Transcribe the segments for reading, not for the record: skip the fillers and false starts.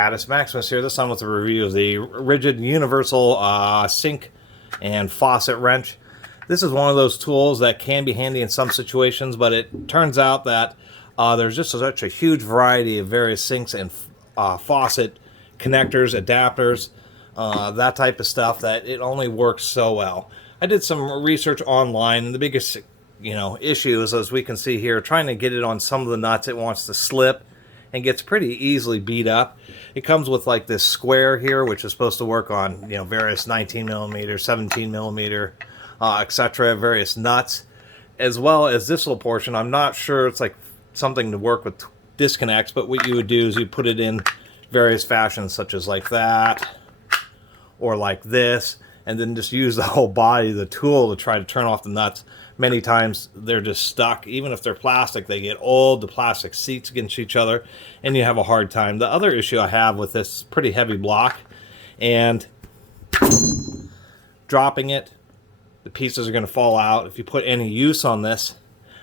Caddis Maximus here, this time with a review of the Ridgid Universal Sink and Faucet Wrench. This is one of those tools that can be handy in some situations, but it turns out that there's just such a huge variety of various sinks and faucet connectors, adapters, that type of stuff, that it only works so well. I did some research online, and the biggest issue is, as we can see here, trying to get it on some of the nuts, it wants to slip and gets pretty easily beat up. It comes with like this square here, which is supposed to work on various 19 millimeter, 17 millimeter, etc., various nuts, as well as this little portion. I'm not sure, it's like something to work with disconnects, but what you would do is you put it in various fashions, such as like that or like this, and then just use the whole body of the tool to try to turn off the nuts. Many times they're just stuck. Even if they're plastic, they get old, the plastic seats against each other, and you have a hard time. The other issue I have with this pretty heavy block, and dropping it, the pieces are going to fall out. If you put any use on this,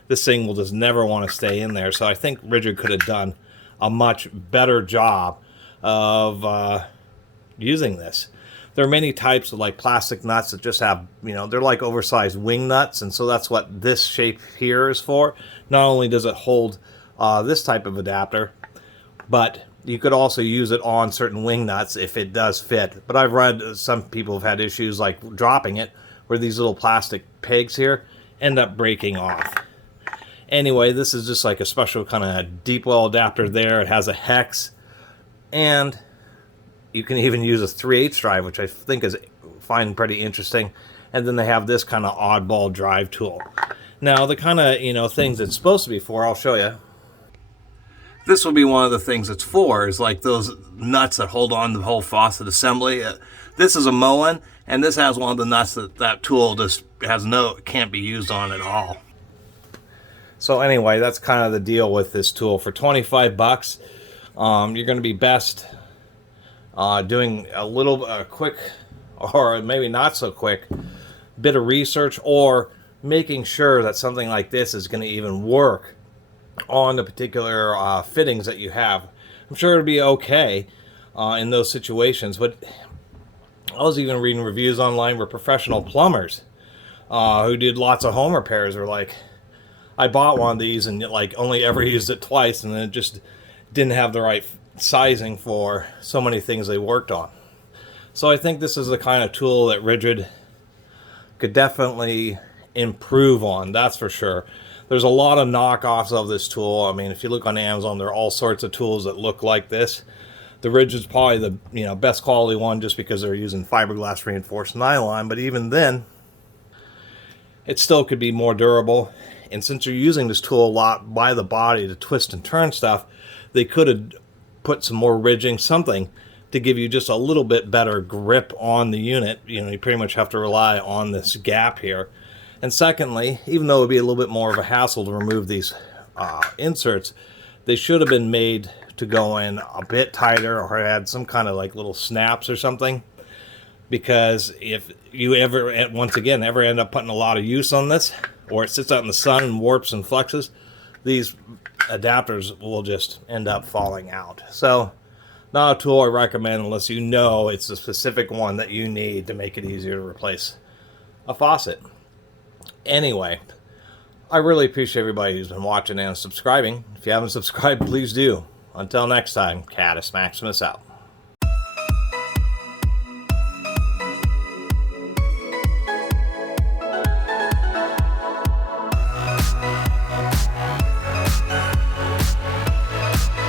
this thing will just never want to stay in there. So I think Ridgid could have done a much better job of using this. There are many types of like plastic nuts that just have, they're like oversized wing nuts, and so that's what this shape here is for. Not only does it hold this type of adapter, but you could also use it on certain wing nuts if it does fit. But I've read some people have had issues like dropping it, where these little plastic pegs here end up breaking off. Anyway, this is just like a special kind of deep well adapter there. It has a hex, and you can even use a 3/8 drive, which I find pretty interesting. And then they have this kind of oddball drive tool. Now, the kind of things it's supposed to be for, I'll show you. This will be one of the things it's for, is like those nuts that hold on to the whole faucet assembly. This is a Moen, and this has one of the nuts that tool just can't be used on at all. So anyway, that's kind of the deal with this tool. For 25 bucks, you're going to be best doing a little quick, or maybe not so quick, bit of research, or making sure that something like this is going to even work on the particular fittings that you have. I'm sure it'll be okay in those situations, but I was even reading reviews online where professional plumbers who did lots of home repairs were like, I bought one of these and like only ever used it twice, and then it just didn't have the right sizing for so many things they worked on. So I think this is the kind of tool that Ridgid could definitely improve on, that's for sure. There's a lot of knockoffs of this tool. I mean, if you look on Amazon, there are all sorts of tools that look like this. The Ridgid's probably the best quality one, just because they're using fiberglass reinforced nylon, but even then it still could be more durable. And since you're using this tool a lot by the body to twist and turn stuff, they could have put some more ridging, something to give you just a little bit better grip on the unit. You pretty much have to rely on this gap here. And secondly, even though it would be a little bit more of a hassle to remove these inserts, they should have been made to go in a bit tighter, or had some kind of like little snaps or something. Because if you ever end up putting a lot of use on this, or it sits out in the sun and warps and flexes, these adapters will just end up falling out. So not a tool I recommend unless you know it's a specific one that you need to make it easier to replace a faucet. Anyway, I really appreciate everybody who's been watching and subscribing. If you haven't subscribed, please do. Until next time, Caddis Maximus out.